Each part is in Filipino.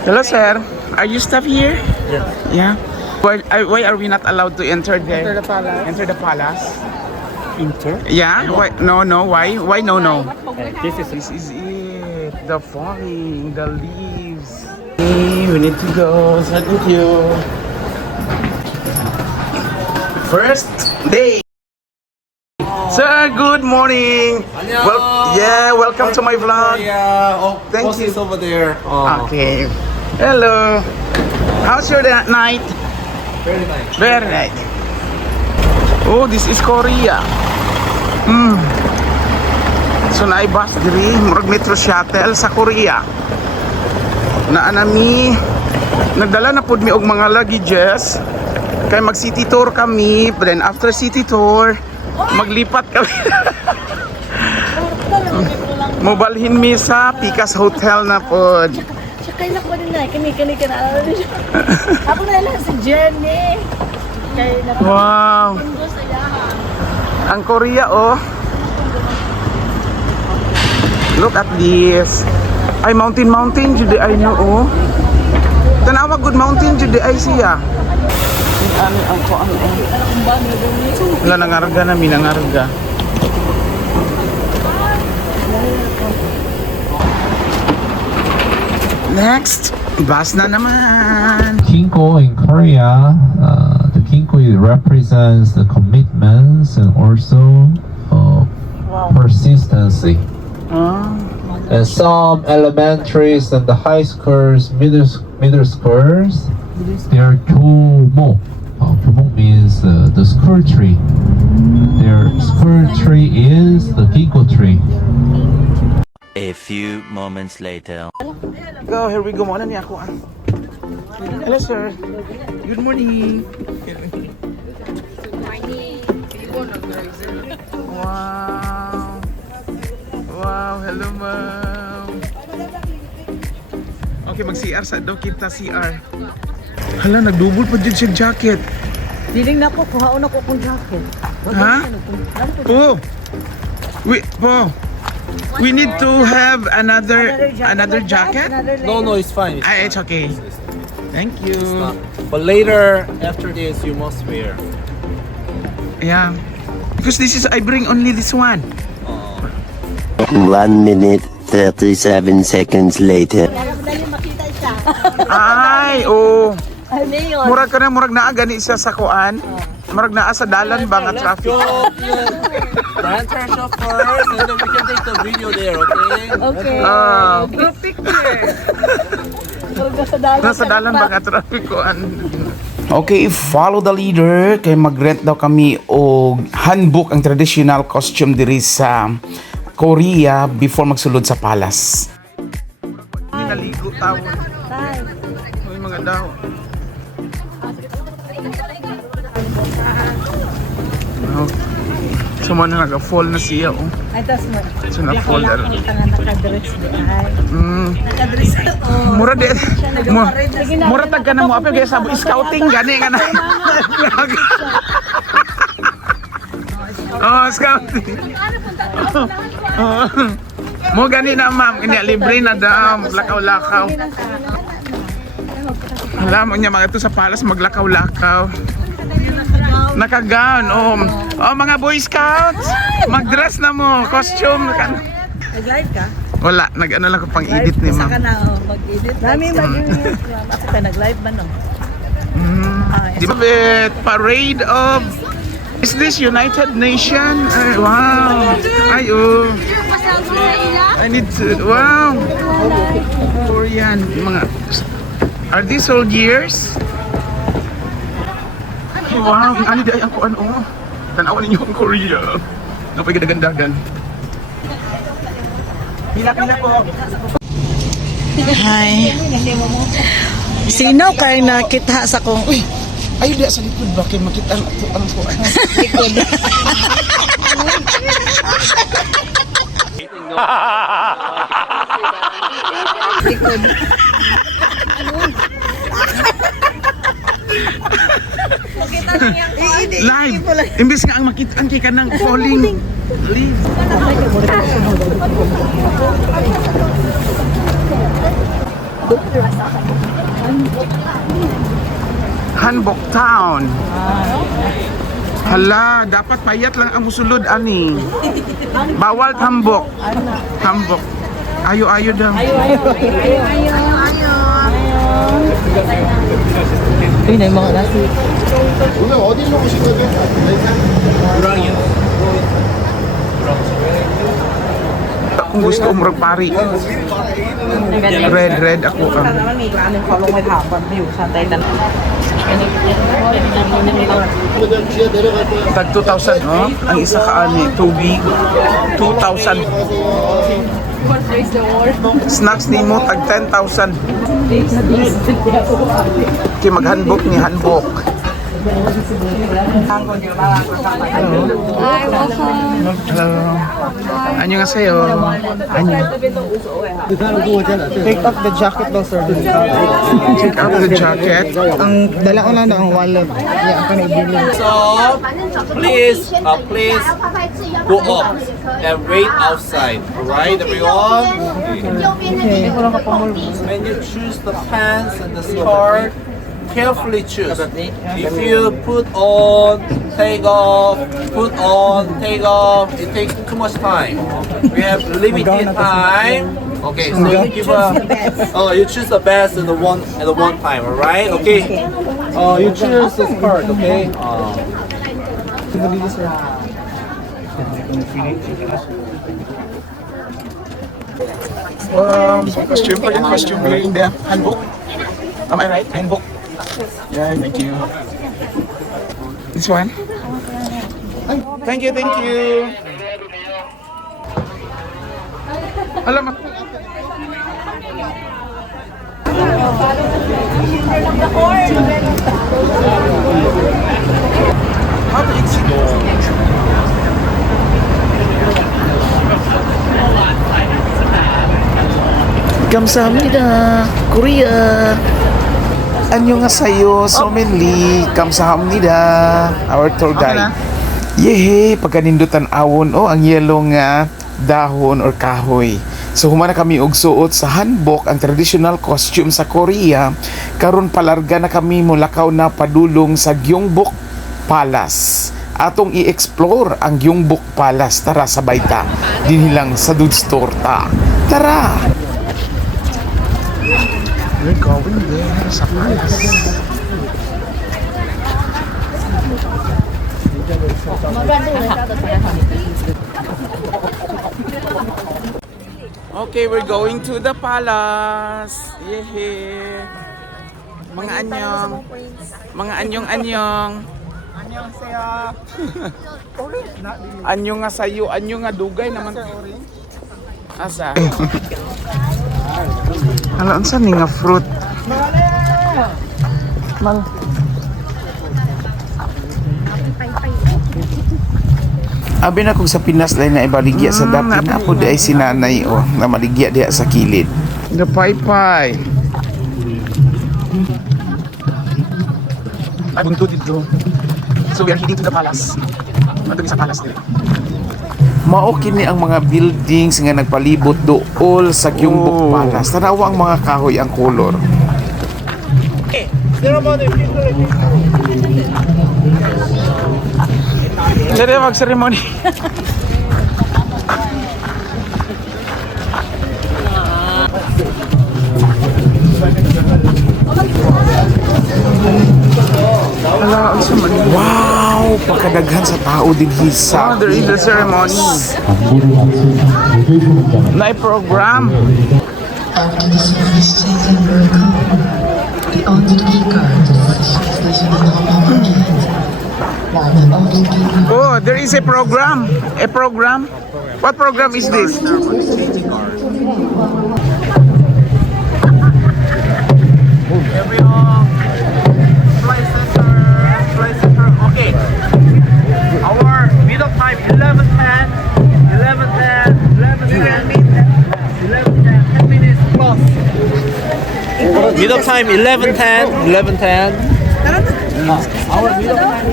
Hello, sir. Are you staff here? Yeah. Yeah. Why are we not allowed to enter there? Enter the palace. Enter the palace? Enter? Yeah. Why? No. Why? Why? No. This is This is it. The falling, the leaves. Hey, we need to go. So thank you. First day. Sir, good morning. Welcome to my vlog. Thank boss you. is over there. Okay. Hello. How's your night? Very nice. Very nice. Oh, this is Korea. So naibas diri murag metro shuttle sa Korea. Naanami nagdala na pud mi og mga luggages kay mag city tour kami, then after city tour maglipat kami. Mobalhin mi sa Picas Hotel na pod. Sakay na ko din na, kani ka na. Ako na lang si Jenny. Kay na Wow. sa yahan. Ang Korea, oh. Look at this. Ay, mountain, judy ay no, oh. Tanawa good mountain, judy ay siya. Ano, ano. Wala, nangarga na, minangarga. Next, bus na naman. Kinko in Korea, the Kinko represents the commitments and also persistency. And some elementaries and the high schools, middle schools, there are Chomo. Chomo means the school tree. Their school tree is the Kinko tree. A few moments later. Go, here we go. Ano niya ako? Hello, sir. Good morning. Wow. Wow, hello, ma'am. Okay, mag-CR sa daw kita CR. Hala, nagdubol pa dyan siya jacket. Diling na ko, kuhaon ako kung jacket. Ha? Po. We need to have another jacket. No, it's fine. It's okay. Thank you. But later, after this, you must wear. Yeah. Because I bring only this one. 1 minute 37 seconds later. Dali makita siya. Ay, oh. Ano yun? Murag naa gani siya sa kuan. Murag naa sa dalan ba nga traffic. The entire shop first, and then we can take the video there, okay? Okay. Group picture. Nasa dalan ba nga traffic kuan. Okay, follow the leader kay mag-rent daw kami og hanbok ang traditional costume diri sa Korea before magsulod sa palace. Naligo tawon. May mga daw. So man naga-fall na siya, oh. Ay, tas mo. So na-fall na. Nakadress di ay. Nakadress oh. Mura de. Mura tag ka na mo apil kaya sa scouting gani nga na. Oh, scouting. Mo gani na ma'am, ini libre na daw, lakaw-lakaw. Alam mo niya mga ito sa palace maglakaw-lakaw. Nakagown, oh mga Boy Scouts, mag-dress na mo, costume. Nag-live ka? Wala, nag-ano lang ko pang edit ni ma'am. Saka na mag-edit. Dami mag-edit. Bakit ka nag-live ba no? Di ba parade of, is this United Nation? Ay, wow. Ay, oh. I need to, wow. Korean, mga, are these soldiers? Ay, wow, ano di ay ako, ano? Tanawan ninyo ang Korea. Napay ganda-gandagan. Pila po. Hi. Sino kay nakita sa kong... Uy, ay di sa likod ba? Kaya makita ang kuan. Likod. Likod. Live! Imbes nga ang makita ang kika ng falling leaf. Hanbok Town. Hala, dapat payat lang ang musulod ani. Bawal tambok. Tambok. Ayo daw. Uy, na yung mga nasi. Kung gusto umrog pari. Red ako ang. มันมีอีกร้านหนึ่งเขาลงไปถามแบบอยู่ชั้นใต้นั้น Tag 2,000, oh. Ang isa ka ani, tubig. 2,000. Snacks ni mo tag 10,000. Kaya maghanbok ni hanbok. Hi, welcome. Hello. Anyo nga sa'yo? Anyo. Take off the jacket daw, sir. Take out the jacket. Ang dala ko lang na ang wallet. Yeah, ang kanibili. So, please go up and wait outside. Alright, everyone? When you choose the pants and the skirt, carefully choose. If you put on, take off, it takes too much time. We have limited time. Okay, so you give you choose the best in the one time, alright? Okay. You choose the skirt, okay? Costume here in the handbook. Am I right? Handbook. Yeah, thank you. This one? Thank you. Alamak. How big is it? Kamsahamnida, Korea. Annyeonghaseyo, Somenli, kamsahamnida. Our tour guide. Yehe, pagkanindutan awon ang yellow nga dahon or kahoy. So humana kami og suot sa hanbok, ang traditional costume sa Korea. Karon palarga na kami mulakaw na padulong sa Gyeongbok Palace. Atong i-explore ang Gyeongbok Palace. Tara sabay ta. Dinhilang sa Dude Store ta. Tara! We're going there sa palace. Okay, we're going to the palace. Yehey. Mga anyong. Anyong nga sayo, anyong nga dugay naman. Asa? Hala, unsa ni nga fruit? Abi na kung sa Pinas lain na ibaligya sa dapin na po di ay sinanay na maligya diya sa kilid. The paypay. Ay, bunto dito. So we are heading to the palace. Madumi sa palace dito. Mao kini ang mga buildings nga nagpalibot dool sa Gyeongbok Palace. Tanawa ang mga kahoy ang kolor. Sige, mag-ceremony. Wow! Pagkadaghan sa tao din hisa. There is a ceremony. Na-program. After the service taken protocol, the audit key card is Oh, there is a program. A program? What program is this? Flight center. Okay. Our meetup time 11:10, 10 minutes plus. Meetup time 11:10. Our meetup time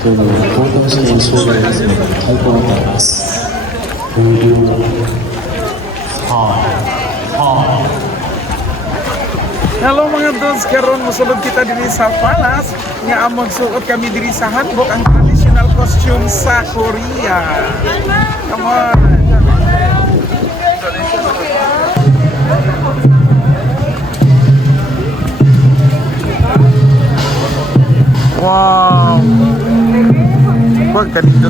저는 보통 시간 소개할 거라고 Hello mga dudes, karon mosulod kita diri sa Palace nga ang magsuot kami diri sa hanbok ang traditional costume sa Korea. Come on. Wow. Wag ka dito.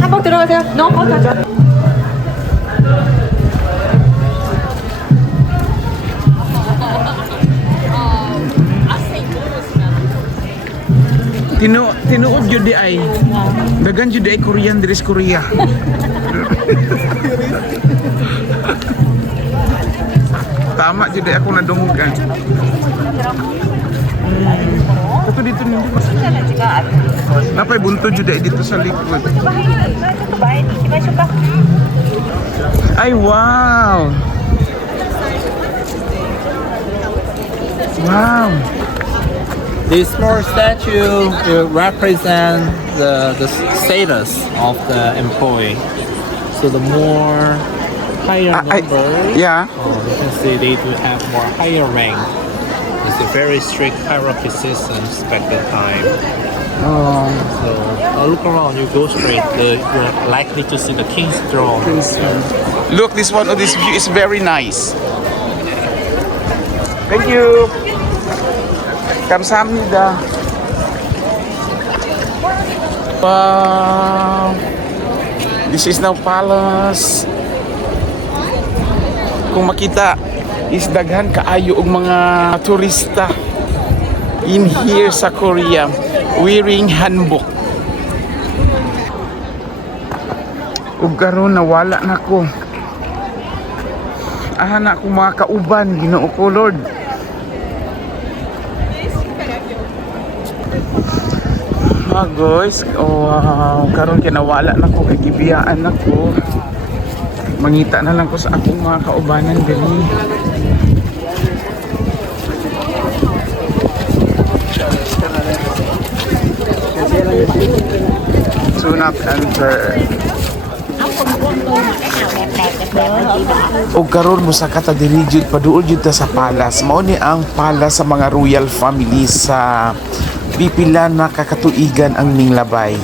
한번 들어가세요. 너무 가자. Tinuod jud di ay. Dagan jud di ay Korean diri sa Korea. Tama jud di ako nadunggan. Ito dito nindi. Napay bunto jud di dito sa likod. Ay wow. Wow. This small statue will represent the status of the employee. So the more higher number, Yeah. you can see they do have more higher rank. It's a very strict hierarchy system back that time. Oh. So look around, you go straight, you're likely to see the king's throne. Look, this one of this view is very nice. Thank you. 감사합니다. Wow. This is now Palace. Kung makita, is daghan kaayo og mga turista in here sa Korea wearing hanbok. Ug karon nawala na ko. Aha na ko mga kauban, Ginoo ko Lord. Guys, wow, karon kinawala na ko kay gibiyaan na ko. Mangita na lang ko sa akong mga kaubanan diri. Do not enter. O karon mo sa kata diri jud paduol jud ta sa palace. Mao ni ang palace sa mga royal family sa pipila na kakatuigan ang Minglabay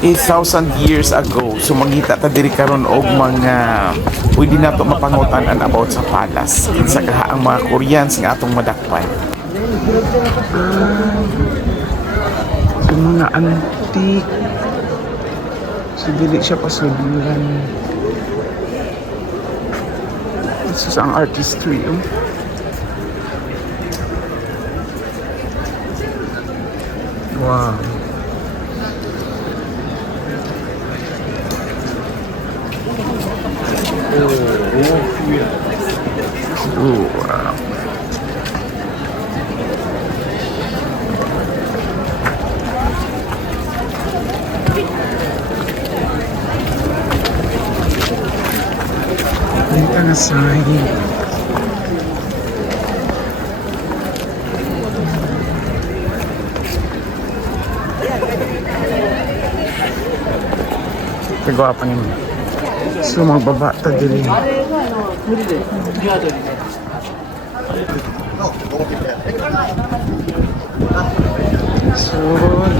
8,000 years ago. So mangita ta diri karon og mga pwede na to mapangutan-an about sa palace kinsa kaha ang mga Koreans nga atong madakpan. So mga antique. So dili siya pasuluran. This is ang artistry. Wow. Oh, wow. Dito na sahig. Kagawa pa niyo. So magbaba ta diri. So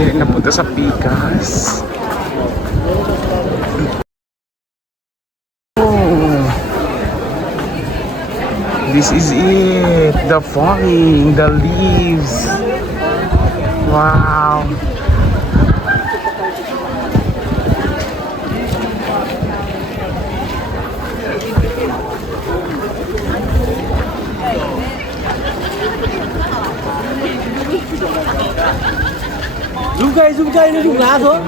diri na punta sa Pikas. Oh. This is it. The falling, the leaves. Wow. Zoom chơi nó dùng lá xuống.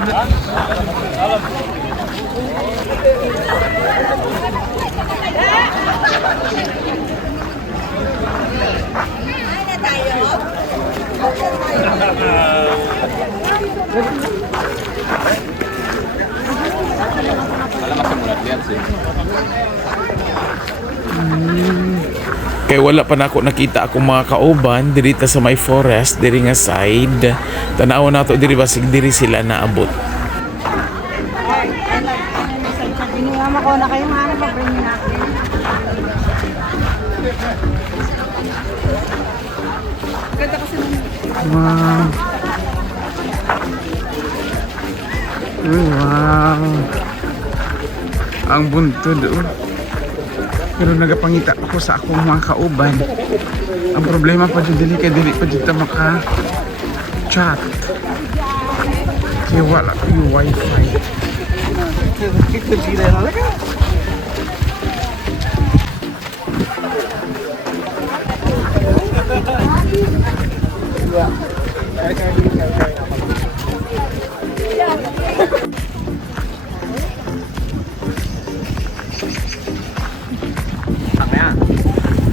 Kay wala pa na ako nakita akong mga kauban diri ta sa may forest diri nga side. Tanaw na to diri basig diri sila naabot. Biniyama ko na kayo mga pa-bring natin. Ganda kasi nung Wow. Wow. Ang buntod oh. Pero nagapangita ako sa akong mga kauban. Ang problema pa dyan dili kay dili pa dyan ta maka chat. Kaya wala yung wifi.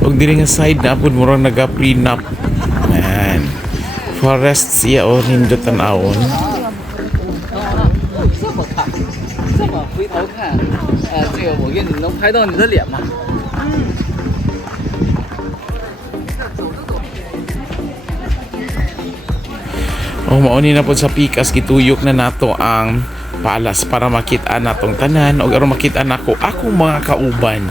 Pag dili nga side na pud murang naga-prenup. Ayan. Forest siya o nindot tanawon. 这么回头看，这个我给你能拍到你的脸吗？ O mauni na po sa pikas gituyok na nato ang palas para makita natong tanan o aron makita nako akong mga kauban.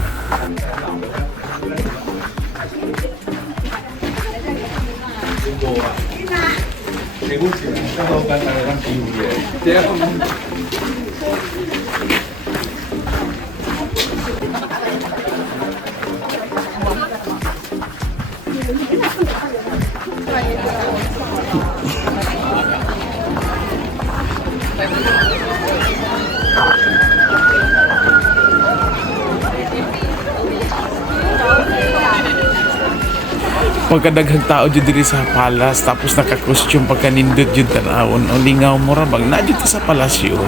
Pagkadaghang tao jud diri sa palas tapos naka-costume pagkanindot jud tanawon o lingaw mura bang na jud sa palasyo.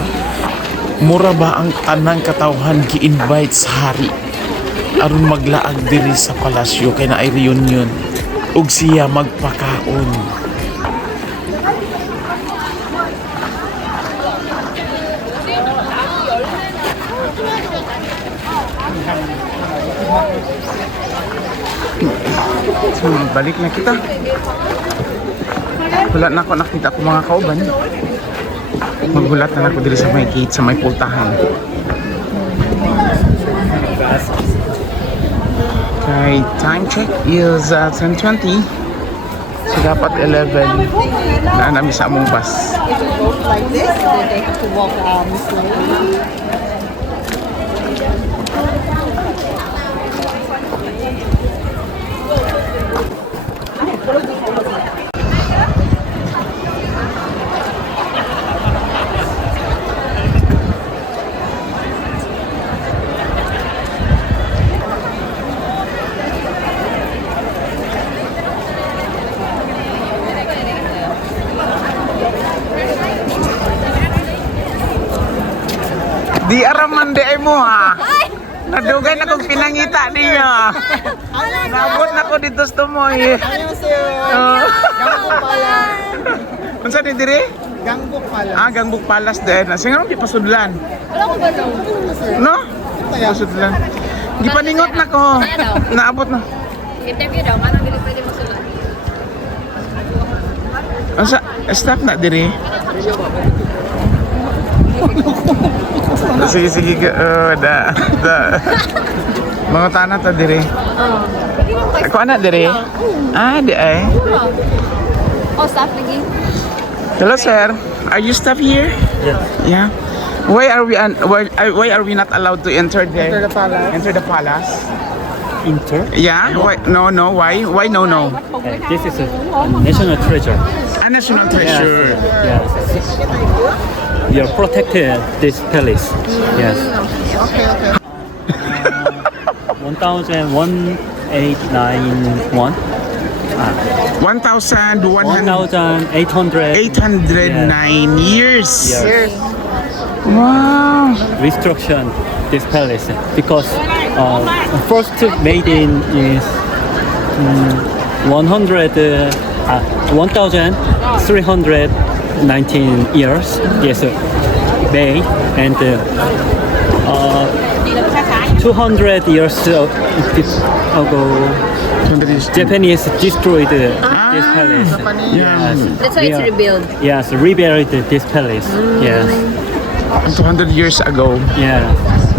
Mura ba ang tanang katawhan gi-invite sa hari aron maglaag diri sa palasyo kay na ay reunion ug siya magpakaon. So, balik na kita. Wala na ako nakita ko mga kauban. Maghulat na ako diri sa may gate, sa may pultahan. Okay, time check is 10:20. So, dapat 11 na namin sa among bus. if you go like this, then they have to walk slowly. Di araman di ay mo ha. Nadugay na kong pinangita niyo. Nabot na ko dito sa tumoy. Unsa di diri? Gangbuk pala. Ah, Gangbuk Palace din. Singano di pasudlan. Wala ko ba daw? No? Pasudlan. Di paningot na ko. Naabot na. Interview daw, manang dili pwede masulod. Unsa stop na diri? Sige sige da. Mga tanah ta diri. Ako anak diri. Ah, di ay. Oh, staff lagi. Hello sir. Are you staff here? Yeah. Why are we not allowed to enter there? Enter the palace. Enter the palace. Inter. Yeah. Why? No. Why? Why no? This is a national treasure. A national treasure. Yes. We are protected this palace. Yes. Okay, okay. 1,1891. 1,809 1,809 years. years. Wow. Restruction this palace because first made in is 1,319 years. Yes, made and 200 years ago 200 years. Japanese destroyed this palace. Yes. That's why it's rebuilt. Yes, rebuilt this palace. Yes. 200 years ago. Yeah.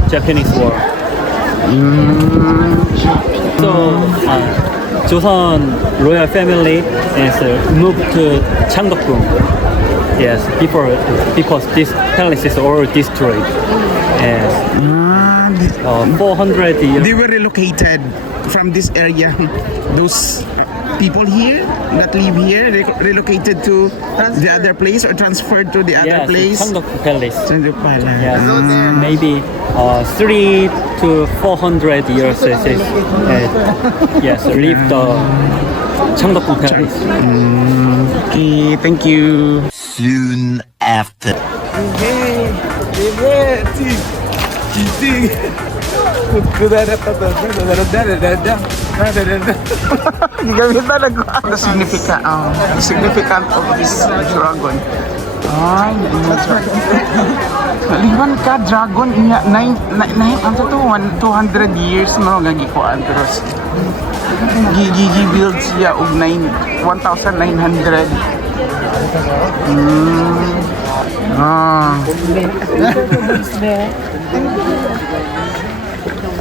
Japanese war. So, Joseon royal family is moved to Changdeokgung. Yes, because this palace is all destroyed. Yes. 400 years. They were relocated from this area. Those people here that live here relocated to the other place or transferred to the other Yes, place. Changdeokgung Palace. Changdeok pala. Yes, maybe 3 to 400 years. Yes, leave the Changdeokgung Palace. Okay, thank you. Soon after. Gigamitan na the significant of this dragon. Ay, Liwan ka dragon inya 200 years mo gagikuan pero gigi build siya og 1,900.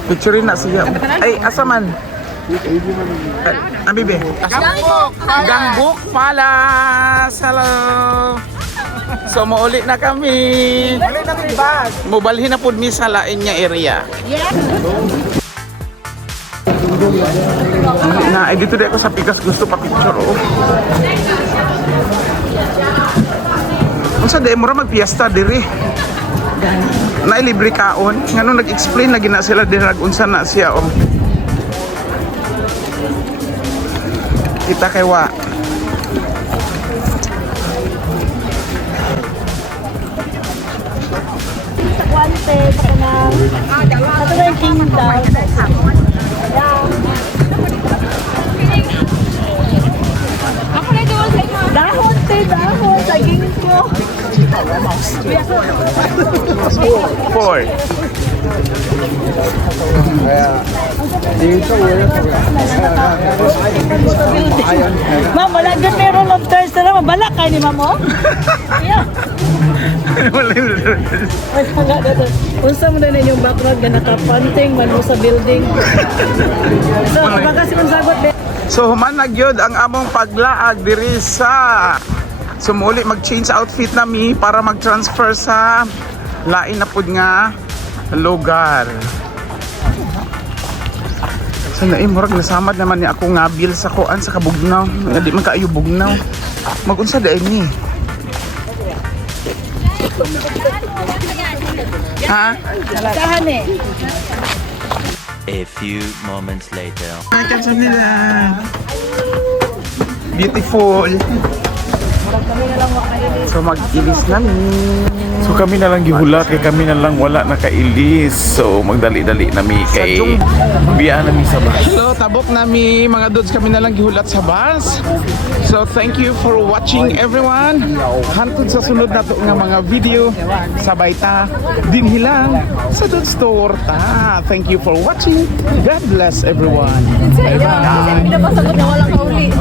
Picture na siya. Ay, asa man? Bibi. Gangbuk Palace. Hello. So, mauli na kami. Mubalhin na po mi sa lain niya area. Na, ay dito di ako sa Pikas gusto pa picture. Oh. Unsa di mo ra magpiesta diri? Na libre kaon. Ngano nag-explain lagi na sila diri unsa na siya oh. Kita kay wa. Kwante, baka na. Ito na yung kingdom. Dahon, dahon, saging ko. 4. Ma'am, wala dyan meron lobsters na naman. Balak kayo ni ma'am, oh? Yeah. Unsa mo na yung background na nakapanting man mo sa building. So, baka si Mansagot, So humanag yun ang among paglaag diri sa sumuli mag-change outfit nami para mag-transfer sa lain na pud nga lugar. So naimurag nasamad naman ni ako nga bil sa kuan sa kabugnaw. Nga di man kaayo bugnaw. Magunsa daay ni? Ha? Saan eh? A few moments later. Kapsa nila. Beautiful. So mag-ilis na ni. So kami na lang gihulat kay kami na lang wala nakailis. So magdali-dali nami kay biya nami sa bus. Hello, tabok nami mga dudes, kami na lang gihulat sa bus. So thank you for watching everyone. Hantod sa sunod na to nga mga video. Sabay ta dinhi lang sa Dudes Store ta. Thank you for watching. God bless everyone. Bye bye. Pinapasagot na walang kauli.